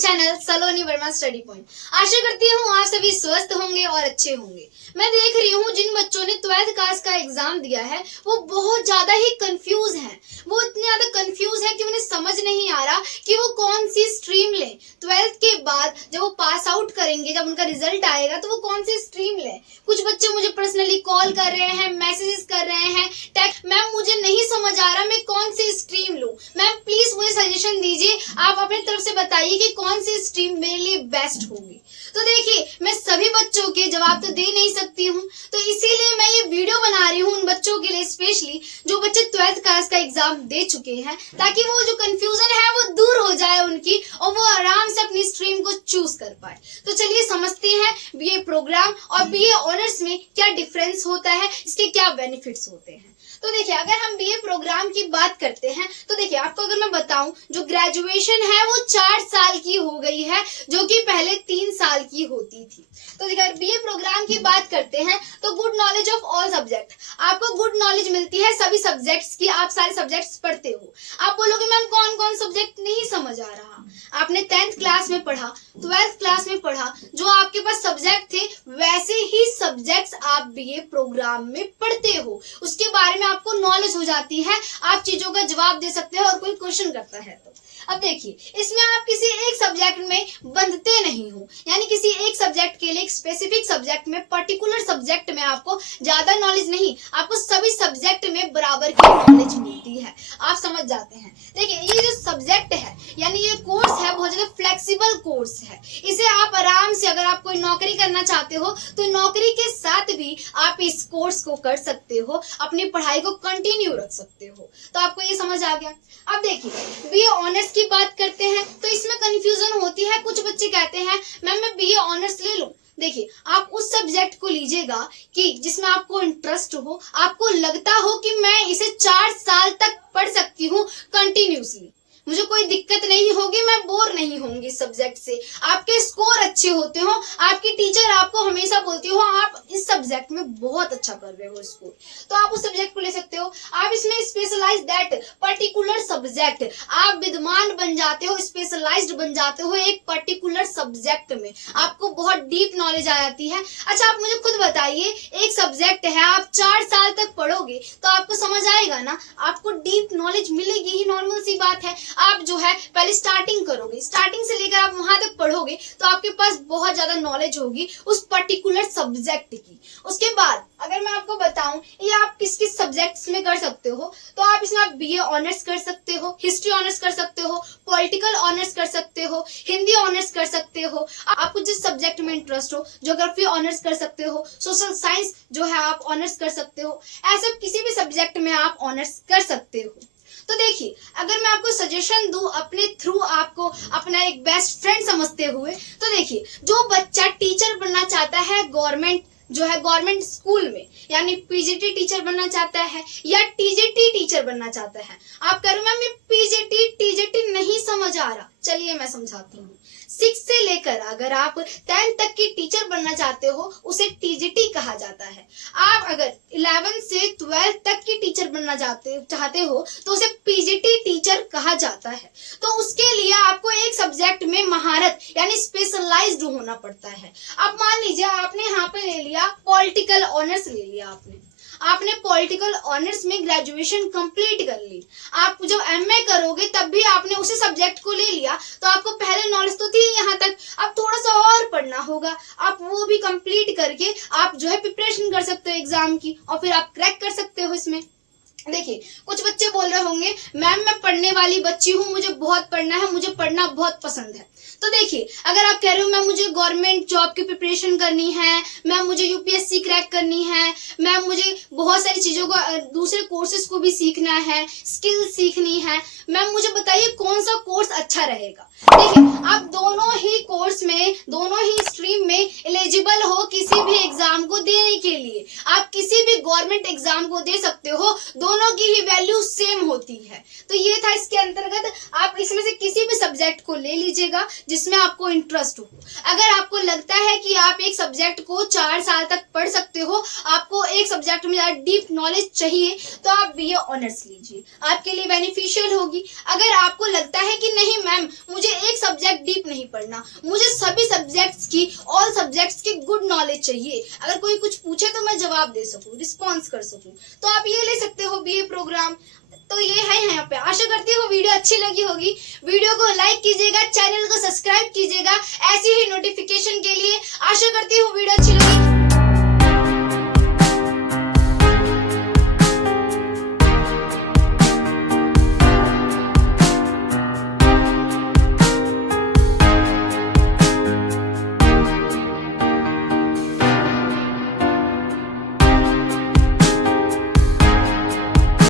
Channel सलोनी Verma study point. आशा करती हूँ आप सभी स्वस्थ होंगे और अच्छे होंगे। मैं देख रही हूँ जिन बच्चों ने 12th क्लास का एग्जाम दिया है वो बहुत ज्यादा ही कंफ्यूज हैं। वो इतने ज्यादा कंफ्यूज हैं कि उन्हें समझ नहीं आ रहा कि वो कौन सी स्ट्रीम लें। 12th के बाद जब वो पास आउट करेंगे, जब उनका रिजल्ट आएगा तो वो कौन सी स्ट्रीम लें। कुछ बच्चे मुझे पर्सनली कॉल कर रहे हैं, मैसेजेस कर रहे हैं, मैम मुझे नहीं समझ आ रहा मैं कौन सी स्ट्रीम लूं। मैम प्लीज मुझे सजेशन दीजिए, आप अपनी तरफ से बताइए कि कौन सी स्ट्रीम मेरे लिए बेस्ट होगी। तो देखिए, मैं सभी बच्चों के जवाब तो दे नहीं सकती हूँ, तो इसीलिए मैं ये वीडियो बना रही हूँ उन बच्चों के लिए, स्पेशली जो बच्चे 12th क्लास का एग्जाम दे चुके हैं, ताकि वो जो कंफ्यूजन है वो दूर हो जाए उनकी और वो आराम से अपनी स्ट्रीम को चूज कर पाए। तो चलिए समझते हैं बीए प्रोग्राम और बीए ऑनर्स में क्या डिफरेंस होता है, इसके क्या बेनिफिट्स होते हैं। तो देखिए, अगर हम बीए प्रोग्राम की बात करते हैं तो देखिए, आपको अगर मैं बताऊं, जो ग्रेजुएशन है वो 4 साल की हो गई है, जो कि पहले 3 साल की होती थी। तो देखिए, अगर बीए प्रोग्राम की बात करते हैं तो good knowledge of all subject, आपको गुड नॉलेज मिलती है सभी सब्जेक्ट्स की। आप सारे सब्जेक्ट्स पढ़ते हो। आप बोलोगे मैम कौन कौन सब्जेक्ट नहीं समझ आ रहा। आपने 10th क्लास में पढ़ा, 12th क्लास में पढ़ा, जो आपके पास सब्जेक्ट थे वैसे ही सब्जेक्ट्स आप बीए प्रोग्राम में पढ़ते हो। उसके बारे में आपको नॉलेज हो जाती है, आप चीजों का जवाब दे सकते हो और कोई क्वेश्चन करता है तो। अब देखिए, इसमें आप किसी एक सब्जेक्ट में बंधते नहीं हो, यानी किसी एक सब्जेक्ट के लिए, एक स्पेसिफिक सब्जेक्ट में, पर्टिकुलर सब्जेक्ट में आपको ज्यादा नॉलेज नहीं, आपको सभी सब्जेक्ट में बराबर की नॉलेज मिलती है। आप समझ जाते हैं। देखिए, ये जो सब्जेक्ट है यानी ये कोर्स है, बहुत ज्यादा फ्लेक्सिबल कोर्स है। इसे आप आराम से, अगर आप कोई नौकरी करना चाहते हो तो नौकरी के साथ भी आप इस कोर्स को कर सकते हो, अपनी पढ़ाई को कंटिन्यू रख सकते हो। तो आपको ये समझ आ गया। अब देखिए, बीए ऑनर्स की बात करते हैं तो इसमें कंफ्यूजन होती है। कुछ बच्चे कहते हैं मैम मैं बीए ऑनर्स ले लूं। देखिए, आप उस सब्जेक्ट को लीजिएगा कि जिसमें आपको इंटरेस्ट हो, आपको लगता हो कि मैं इसे 4 साल तक पढ़ सकती हूँ कंटिन्यूसली, मुझे कोई दिक्कत नहीं होगी, मैं बोर नहीं होंगी इस सब्जेक्ट से। आपके स्कोर अच्छे होते हो, आपकी टीचर आपको हमेशा बोलती हो आप इस सब्जेक्ट में बहुत अच्छा कर रहे हो स्कोर, तो आप उस सब्जेक्ट को ले सकते हो। आप इसमें स्पेशलाइज दैट पर्टिकुलर सब्जेक्ट, आप विद्वान बन जाते हो, स्पेशलाइज्ड बन जाते हो एक पर्टिकुलर सब्जेक्ट में, आपको बहुत डीप नॉलेज आ जाती है। अच्छा, आप मुझे खुद बताइए, एक सब्जेक्ट है, आप 4 साल तक पढ़ोगे तो आपको समझ आएगा ना, आपको डीप नॉलेज मिलेगी ही, नॉर्मल सी बात है। आप जो है पहले स्टार्टिंग करोगे, स्टार्टिंग से लेकर आप वहां तक पढ़ोगे तो आपके पास बहुत ज्यादा नॉलेज होगी उस पर्टिकुलर सब्जेक्ट की। उसके बाद अगर मैं आपको बताऊं ये आप किस किस सब्जेक्ट्स में कर सकते हो, तो आप इसमें आप बीए ऑनर्स कर सकते हो, हिस्ट्री ऑनर्स कर सकते हो, पॉलिटिकल ऑनर्स कर सकते हो, हिंदी ऑनर्स कर सकते हो, आपको जिस सब्जेक्ट में इंटरेस्ट हो, ज्योग्राफी ऑनर्स कर सकते हो, सोशल साइंस जो है आप ऑनर्स कर सकते हो। ऐसे किसी भी सब्जेक्ट में आप ऑनर्स कर सकते हो। तो देखिए, अगर मैं आपको सजेशन दूं अपने थ्रू, आपको अपना एक बेस्ट फ्रेंड समझते हुए, तो देखिए, जो बच्चा टीचर बनना चाहता है गवर्नमेंट जो है गवर्नमेंट स्कूल में, यानी पीजीटी टीचर बनना चाहता है या टीजीटी टीचर बनना चाहता है। आप कह रहे हो मैम ये पीजीटी टीजीटी नहीं समझ आ रहा, चलिए मैं समझाती हूँ। 6 से लेकर अगर आप 10 तक की टीचर बनना चाहते हो उसे टीजीटी कहा जाता है। आप अगर 11 से 12 तक की टीचर बनना चाहते हो तो उसे पीजीटी टीचर कहा जाता है। तो उसके लिए आपको एक सब्जेक्ट में महारत यानी स्पेशलाइज्ड होना पड़ता है। अब मान लीजिए आपने यहाँ पे ले लिया पॉलिटिकल ऑनर्स, ले लिया आपने पॉलिटिकल ऑनर्स में ग्रेजुएशन कंप्लीट कर ली। आप जब एमए करोगे तब भी आपने उसी सब्जेक्ट को ले लिया, तो आपको पहले नॉलेज तो थी यहाँ तक, अब थोड़ा सा और पढ़ना होगा। आप वो भी कंप्लीट करके आप जो है प्रिपरेशन कर सकते हो एग्जाम की और फिर आप क्रैक कर सकते हो इसमें। देखिए, कुछ बच्चे बोल रहे होंगे मैम मैं पढ़ने वाली बच्ची हूँ, मुझे बहुत पढ़ना है, मुझे पढ़ना बहुत पसंद है। तो देखिए, अगर आप कह रहे हो मैम मुझे गवर्नमेंट जॉब की प्रिपरेशन करनी है, मैम मुझे यूपीएससी क्रैक करनी है, मैम मुझे बहुत सारी चीजों को, दूसरे कोर्सेज को भी सीखना है, स्किल सीखनी है, मैम मुझे बताइए कौन सा कोर्स अच्छा रहेगा। देखिए, आप दोनों ही कोर्स में, दोनों ही स्ट्रीम में एलिजिबल हो किसी भी एग्जाम को देने के लिए। आप किसी भी गवर्नमेंट एग्जाम को दे सकते हो, दोनों की ही वैल्यू सेम होती है। तो ये था इसके अंतर्गत। आप इसमें से किसी भी सब्जेक्ट को ले लीजिएगा जिसमें आपको इंटरेस्ट हो। अगर आपको लगता है कि आप एक सब्जेक्ट को 4 साल तक पढ़ सकते हो, आपको एक सब्जेक्ट में ज़्यादा डीप नॉलेज चाहिए, तो आप बीए ऑनर्स लीजिए, आपके लिए बेनिफिशियल होगी। अगर आपको लगता है कि नहीं मैम मुझे एक सब्जेक्ट डीप नहीं पढ़ना, मुझे सभी सब्जेक्ट्स की, ऑल सब्जेक्ट्स की गुड नॉलेज चाहिए, अगर कोई कुछ पूछे तो मैं जवाब दे सकूं, रिस्पॉन्स कर सकूं, तो आप ये ले सकते हो बीए प्रोग्राम। तो ये है यहाँ पे। आशा करती हूँ वीडियो अच्छी लगी होगी। वीडियो को लाइक कीजिएगा, चैनल को सब्सक्राइब कीजिएगा ऐसी ही नोटिफिकेशन के लिए। आशा करती हूँ वीडियो अच्छी लगी।